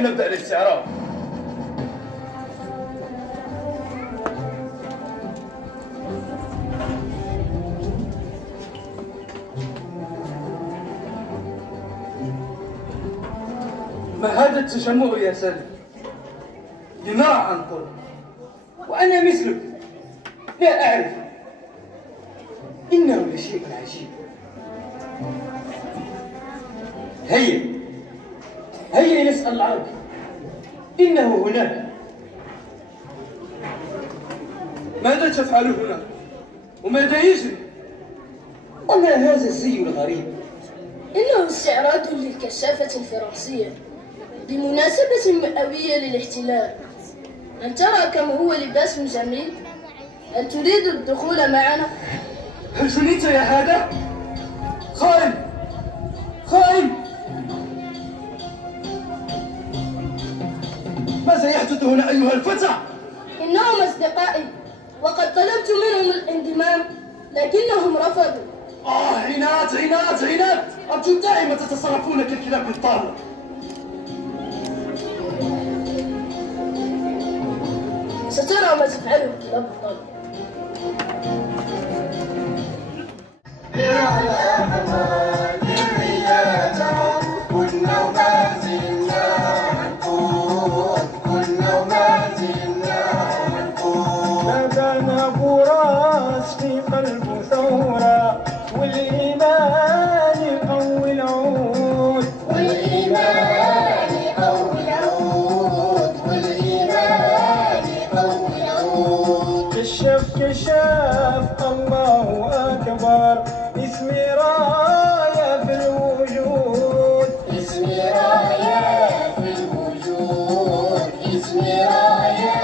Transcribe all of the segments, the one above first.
فلنبدأ الاستعراض. ما هذا التجمع يا سالم؟ لنرى عن قرب، وأنا مثلك لا أعرف، إنه لشيء عجيب. هيا نسأل العرب، إنه هناك. ماذا تفعل هنا؟ وماذا يجري؟ وما هذا الزي الغريب؟ إنه استعراض للكشافة الفرنسية بمناسبة مئوية للاحتلال. هل ترى كم هو لباس جميل؟ هل تريد الدخول معنا؟ هل جنيت يا هذا؟ خائن خائن! ماذا يحدث هنا أيها الفتى؟ إنهم أصدقائي، وقد طلبت منهم الانضمام لكنهم رفضوا. عناد عناد عناد! أنتم دائما تتصرفون كالكلاب الضالة. سترى ما تفعله الكلاب الضالة. في قلب ثورة والإيمان يقوي العود، والإيمان يقوي العود، والإيمان يقوي العود. كشاف الله أكبر، اسمي راية في الوجود، اسمي راية في الوجود، اسمي راية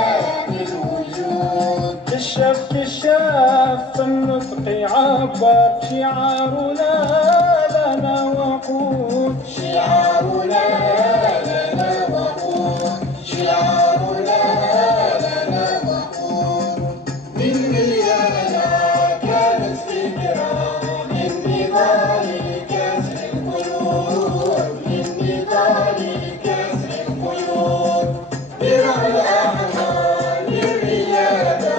في الوجود. كشاف في النطق يعبر، شعارنا لنا وقود، شعارنا لنا وقود، شعارنا لنا وقود. من مليانا كانت فكرة من نضال كسر القيود، من نضال كسر القيود. درع الأعمال الريادة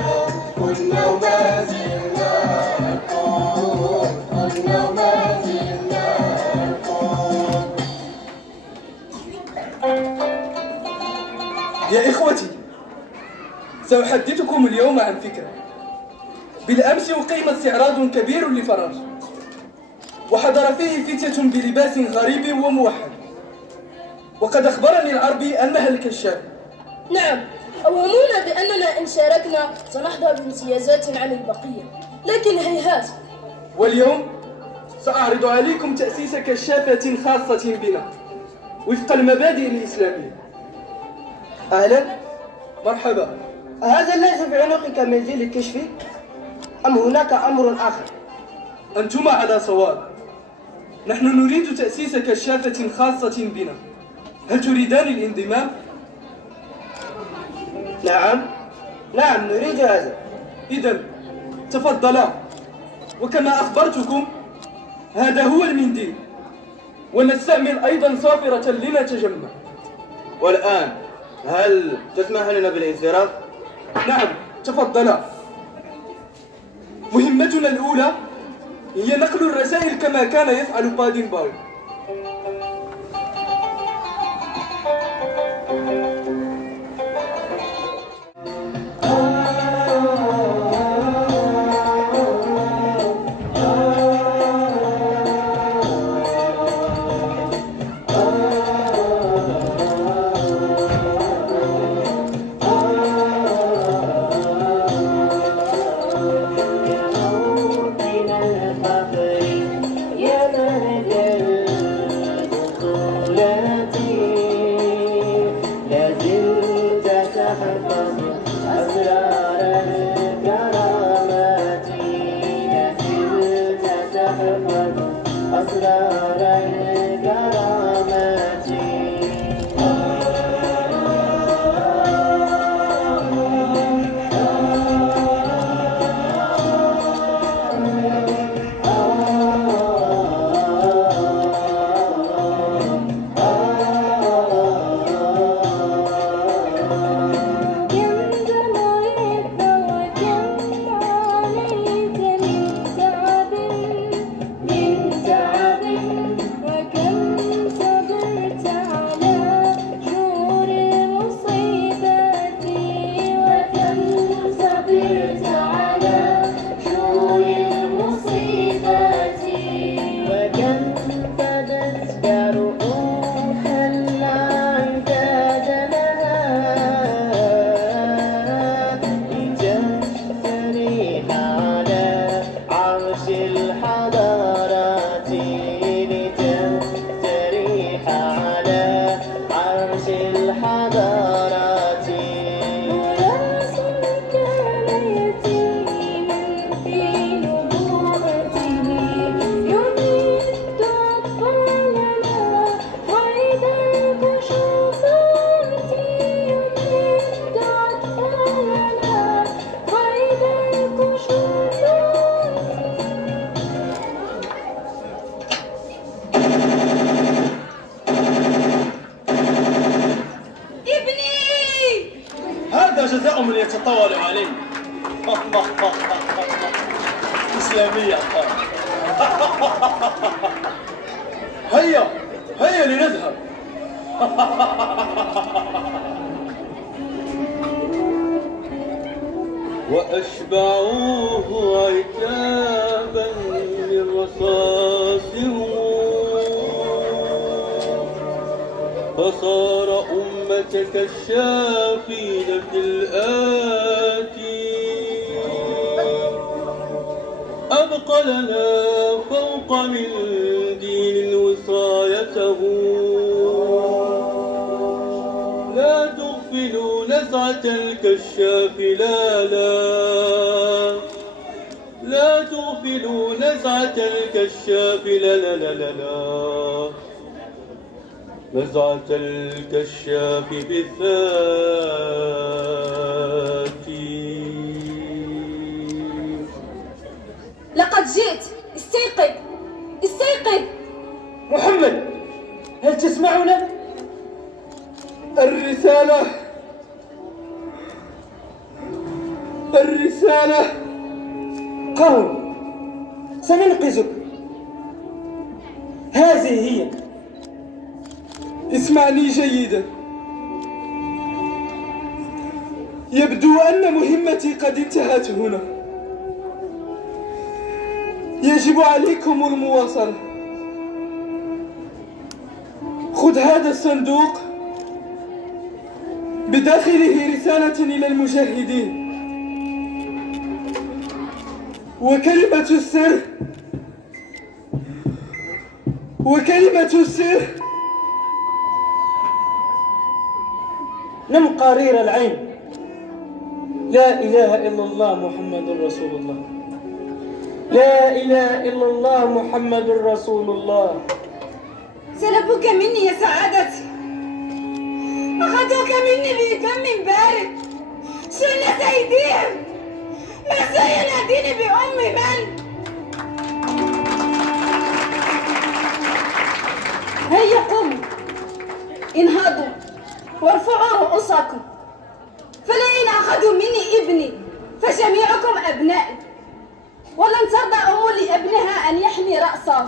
كنا وما زلنا نقود، كنا وما زلنا نقود. يا إخوتي، سأحدثكم اليوم عن فكرة. بالأمس أقيم استعراض كبير لفرنسا، وحضر فيه فتية بلباس غريب وموحد، وقد أخبرني العربي أنها الكشاف. نعم، أوهمونا بأننا إن شاركنا سنحظى بامتيازات عن البقية، لكن هيهات. واليوم سأعرض عليكم تأسيس كشافة خاصة بنا وفق المبادئ الإسلامية. أهلا، مرحبا. هذا ليس في عنقك منديل الكشف أم هناك أمر آخر؟ أنتما على صواب، نحن نريد تأسيس كشافة خاصة بنا. هل تريدان الانضمام؟ نعم نريد هذا. إذن تفضلا، وكما أخبرتكم هذا هو المنديل، ونستعمل أيضا صافرة لنتجمع. والآن هل تسمح لنا بالانصراف؟ نعم تفضلا. مهمتنا الأولى هي نقل الرسائل كما كان يفعل بادين باول. هذا جزاء من يتطاول عليه. إسلامية. هيا هيا لنذهب. وأشبعوه عتابا للرصاص فصار أمتك الشافين في الآتي أبقى لنا فوق من دين وصايته لا تغفلوا نزعة الكشاف لا تغفلوا نزعة الكشاف لا نزعة الكشاف بالذاتي. لقد جئت، استيقظ استيقظ. محمد، هل تسمعنا؟ الرسالة قوم، سننقذك. هذه هي. اسمعني جيدا. يبدو أن مهمتي قد انتهت هنا. يجب عليكم المواصلة. خذ هذا الصندوق بداخله رسالة إلى المجاهدين وكلمة السر نم قرير العين. لا إله إلا الله محمد رسول الله. لا إله إلا الله محمد رسول الله. سلبوك مني يا سعادتي، أخذوك مني بفم بارد، شنت أيديهم، ما سيناديني بأم من؟ هيا قوموا، انهضوا وارفعوا رؤوسكم، فلئن أخذوا مني ابني فجميعكم أبنائي، ولن ترضى أم لابنها أن يحمي رأسه.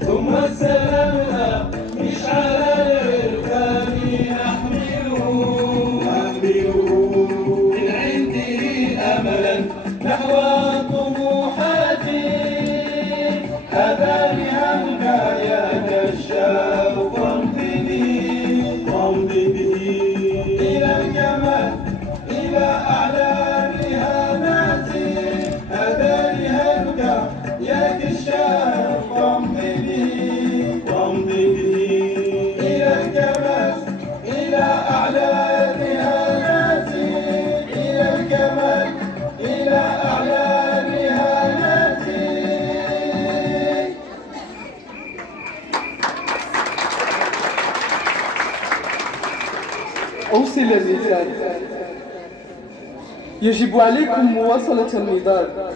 ثم السلامنا مشعل الإركان نحمله من عنده أملا نحو الطموحات هذا لهمك يا كشاف فامضي به إلى الجمال إلى أعلى الرهانات هذا لهمك يا كشاف فامضي به إلى الجمال إلى أعلى الرهانات إلى الجمال إلى أعلى الرهانات. أوصل الرسالة. يجب عليكم مواصلة النضال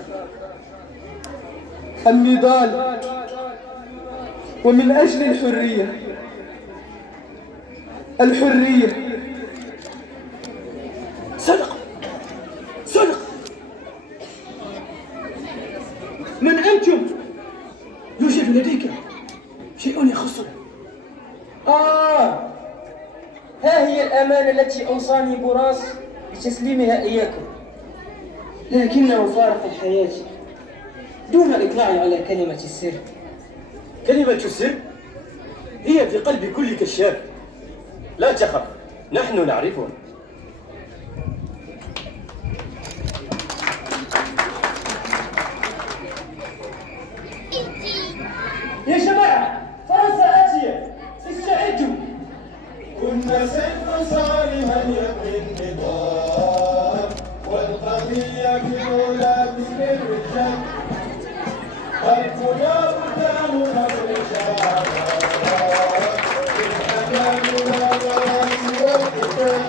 ومن أجل الحرية. صدق. من أنتم؟ يوجد لديك شيء يخصنا. ها هي الأمانة التي أوصاني براس بتسليمها إياكم، لكنه فارق الحياة دون الإطلاع على كلمة السر. كلمة السر هي في قلب كل كشاف، لا تخف نحن نعرفها. يا جماعة، فرنسا آتية، استعدوا. كنا سيف صالحا يقي النضال والقضية في الأولى باسم الرجال والفجار دام نصر شعبان بالحمام والرأس والقتال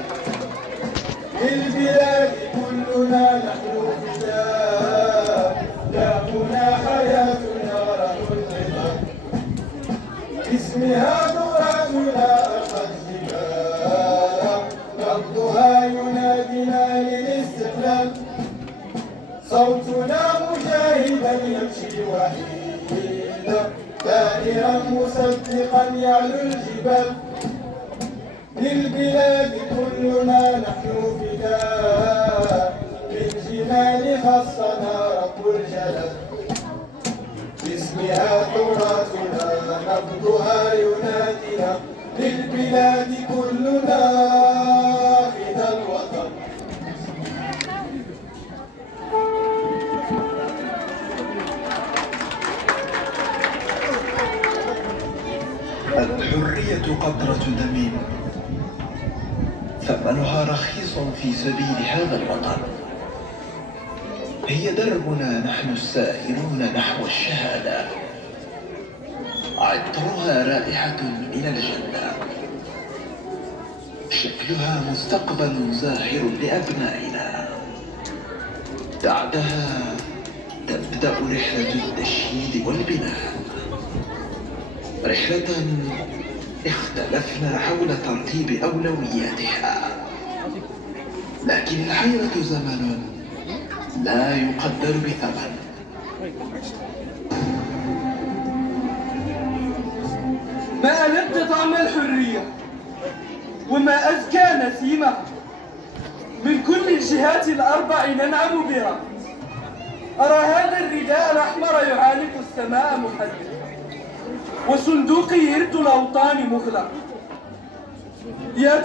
باسمها ترادنا أرقى الجبال، نبضها ينادينا للاستقلال، صوتنا مجاهدا يمشي وحيدا، دائرا مصدقا يعلو الجبال، للبلاد كلنا نحن فداء، بالجنان خصنا رب الجلال، باسمها تراثنا نبضها ينادينا، للبلاد كلنا فدا الوطن. الحرية قطرة دم ثمنها رخيص في سبيل هذا الوطن، هي دربنا نحن السائرون نحو الشهادة، عطرها رائحة من الجنة، شكلها مستقبل زاهر لأبنائنا، بعدها تبدأ رحلة التشييد والبناء، رحلة اختلفنا حول ترتيب أولوياتها، لكن الحياة زمن لا يقدر بثمن. ما ألذ طعم الحرية وما أزكى نسيمها، من كل الجهات الأربع ننعم بها، أرى هذا الرداء الأحمر يعانق السماء محددا، وصندوقي يرد الأوطان مغلق. يا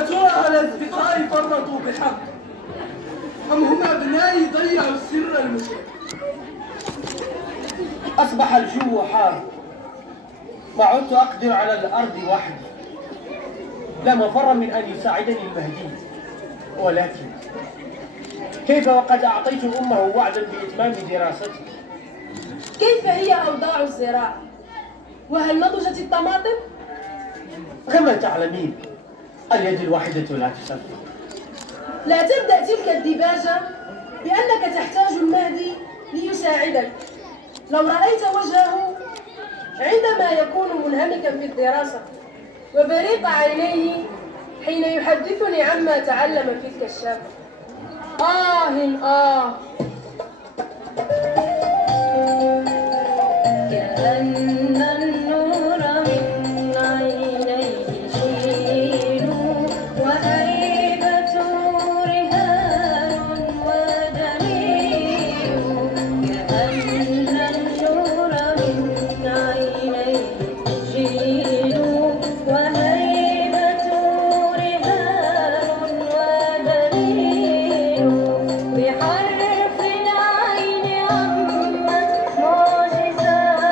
ترى على أصدقائي فرطوا بحق، أم هم أبنائي ضيعوا السر المشرق؟ أصبح الجو حار، ما عدت أقدر على الأرض وحدي، لا مفر من أن يساعدني المهدي، ولكن كيف وقد أعطيت أمه وعدا بإتمام دراستي؟ كيف هي أوضاع الزراعة؟ وهل نضجت الطماطم؟ كما تعلمين اليد الواحدة لا تسفر. لا تبدأ تلك الديباجة بأنك تحتاج المهدي ليساعدك. لو رأيت وجهه عندما يكون منهمكا في الدراسة وبريق عينيه حين يحدثني عما تعلم في الكشاف. كأن النور من عينيه شين وهيبة رهان ودليل، كأن النور من عينيه شين وهيبة رهان ودليل، بحرف العين عمت معجزاته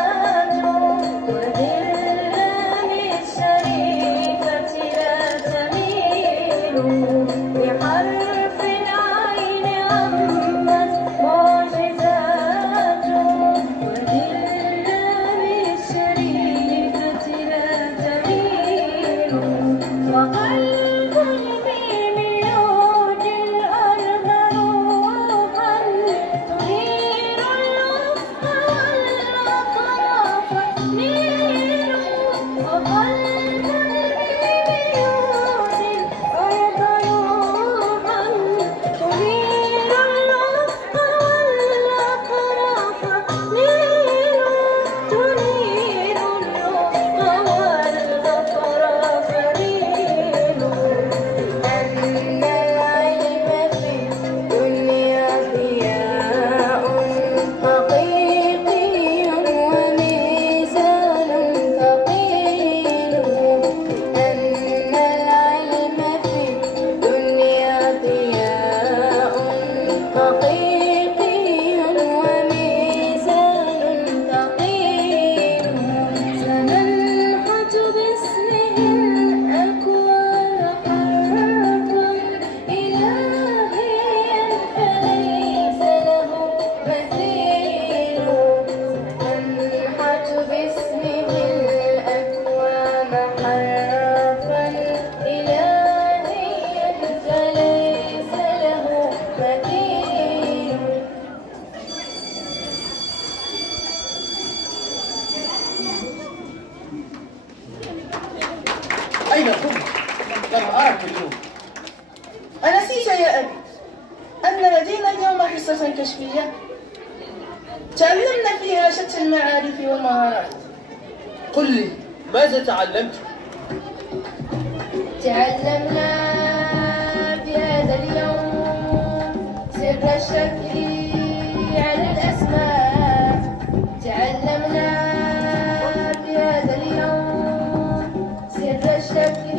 أين كنت؟ لم أراك اليوم. أنسيت يا أبي أن لدينا اليوم حصة كشفية تعلمنا فيها شتى المعارف والمهارات. قل لي ماذا تعلمت؟ تعلمنا في هذا اليوم سر الشكر على الأسماء. تعلمنا في هذا اليوم سر الشكر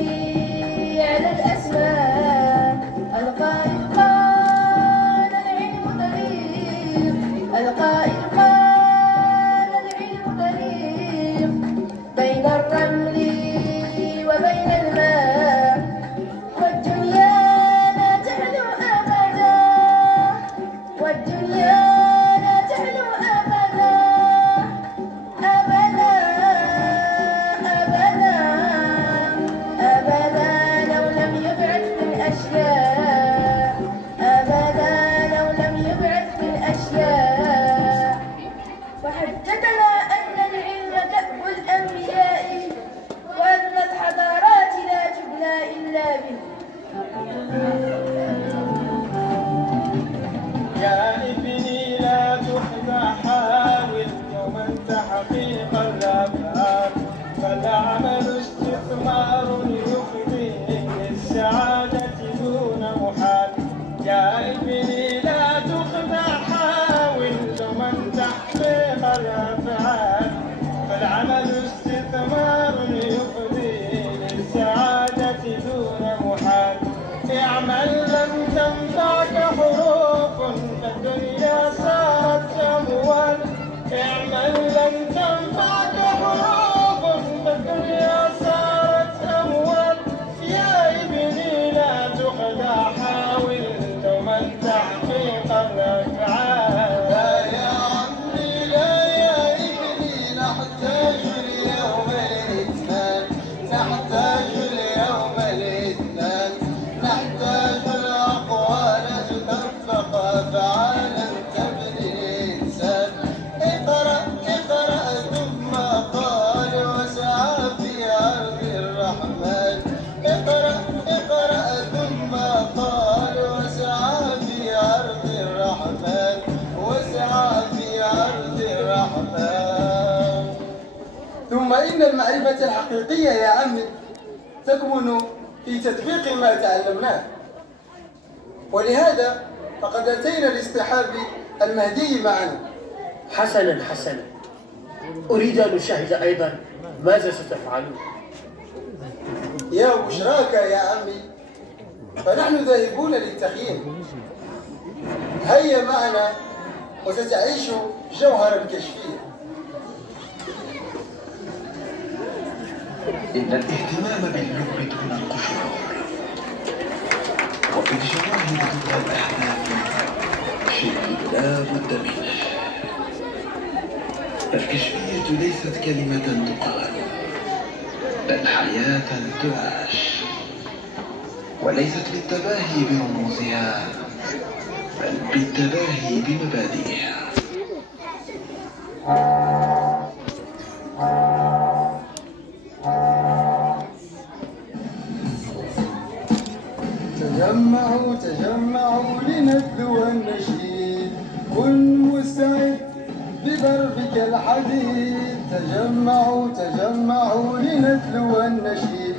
على الأسماء. القائل قال العلم طريق، القائل قال العلم طريق بين الرمل وبين الماء. والدنيا لا تحلو أبدا، والدنيا لا تحلو أبدا أبدا أبدا أبدا لو لم يبعد في الأشياء، أبدا لو لم يبعد في الأشياء. وحدثنا أن العلم دأب الأنبياء، وأن الحضارات لا تبنى إلا به. يا ابني لا تخدع، حاول دوما تحقيق الأفعال، فالعمل استثمار يفضي للسعادة دون محال. يا ابني لا تخدع، حاول دوما تحقيق الأفعال، فالعمل استثمار يفضي للسعادة دون محال. اعمل لم تنفعك حروف فالدنيا صارت أموال، اعمل لم تنفعك حروف فالدنيا صارت أموال. يا ابني لا تخدع، حاول دوما تحقيق الأفعال. لا يا عمي لا يا ابني، نحتاج اليوم الاثنان، نحتاج اليوم الاثنان، نحتاج الأقوال تدفق أفعالا تبني الإنسان. اقرأ اقرأ ثم قال وسعى في أرض الرحمن، اقرأ اقرأ ثم قال وسعى في أرض الرحمن، وسعى في أرض الرحمن. ثم إن المعرفة الحقيقية يا عمي تكمن في تطبيق ما تعلمناه، ولهذا فقد أتينا لاصطحاب المهدي معنا. حسنا حسنا، أريد أن أشاهد أيضا ماذا ستفعلون. يا بشراك يا عمي، فنحن ذاهبون للتخييم. هيا معنا وستعيش جوهر الكشفية. إن الاهتمام باللب دون القشور، وبالجواهر دون الأحلام شيء لا بد منه. الكشفية ليست كلمة تقال، بل حياة تعاش، وليست بالتباهي برموزها، بل بالتباهي بمبادئها. تجمعوا تجمعوا لندلو النشيد، كن مستعد بضربك الحديد. تجمعوا تجمعوا لندلو النشيد،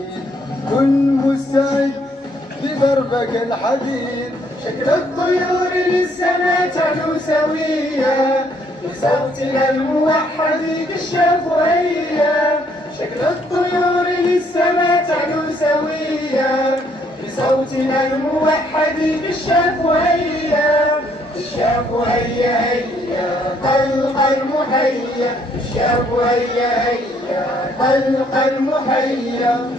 كن مستعد بضربك الحديد. شكل الطيور للسماء تعلو سوية، بصوتنا الموحد كالشافعية. شكل الطيور للسماء تعلو سوية، بصوتنا الموحد بالشافعية. الشافعية هيا طلق المحيا، الشافعية هيا طلق المحيا.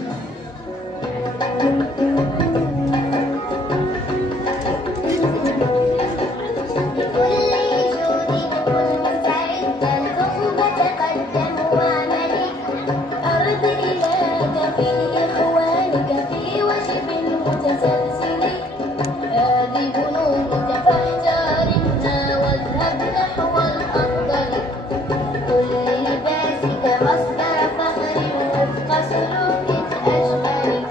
مصدر فخر وفق سلوك أجمل.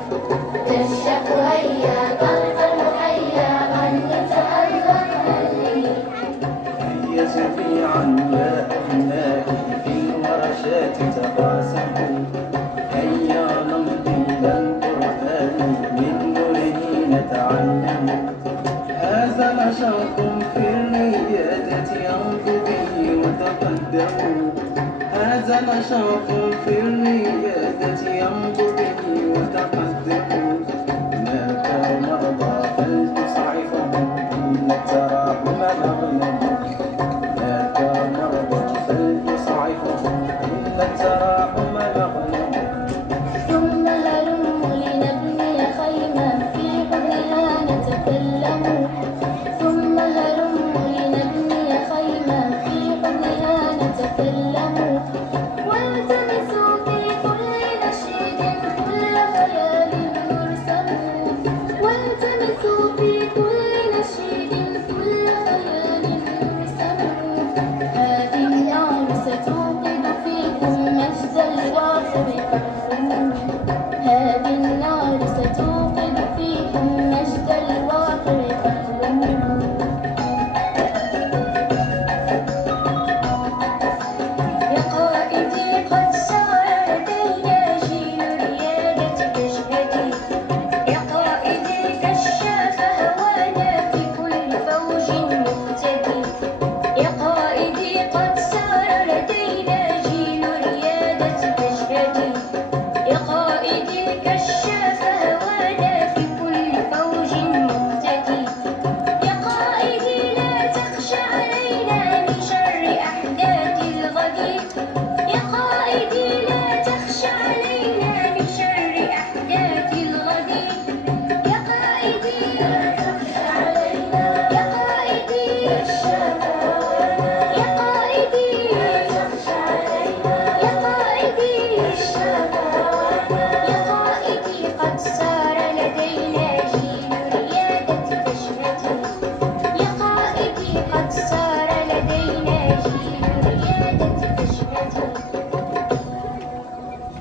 زال شوق في الريادة يمضي به وتقدم هناك مرضى فلتسعفهم إن التراحم مغنم هناك مرضى فلتسعفهم إن التراحم مغنم ثم هلم لنبني خيما في حضنها نتكلم ثم هلم لنبني خيما في حضنها نتكلم والتمسوا في كل نشيد كل خيال مرسم والتمسوا في كل نشيد كل خيال مرسم هذه النار ستوقد فيكم مجد الواصل فاحكموا هذه النار ستوقد فيكم مجد الواقع فاحكموا يا قائدي قد سار لدينا جيل ريادة تشهدي يا قائدي كشاف هوانا في كل فوج مقتدي يا قائدي قد سار لدينا جيل ريادة تشهدي يا قائدي كشاف هوانا في كل فوج مقتدي يا قائدي لا تخشى علينا من شر أحداث الغد يا قائدي لا تخشى علينا من شر أحداث الغد يا قائدي لا تخشى علينا يا قائدي يا قائدي لا تخشى علينا يا قائدي يا قائدي قد سار لدينا جيل ريادة تشهدي يا قائدي قد سار لدينا جيل ريادة تشهدي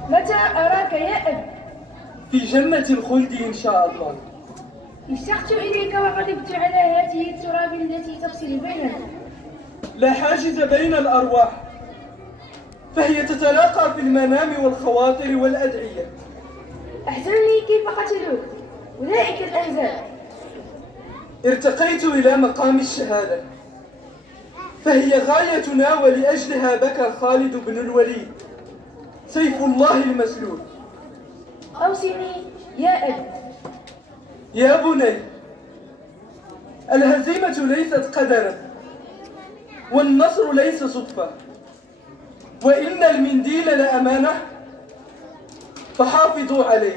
متى أراك يا أبي؟ في جنة الخلد إن شاء الله. اشتقت إليك وغضبت على هذه التراب التي تفصل بيننا. لا حاجز بين الأرواح، فهي تتلاقى في المنام والخواطر والأدعية. أحزنني كيف قتلوك أولئك الأنزال. ارتقيت إلى مقام الشهادة، فهي غايتنا ولأجلها بكى خالد بن الوليد سيف الله المسلول. أوصني يا أبي. يا بني، الهزيمة ليست قدرا والنصر ليس صدفة، وإن المنديل لأمانة فحافظوا عليه.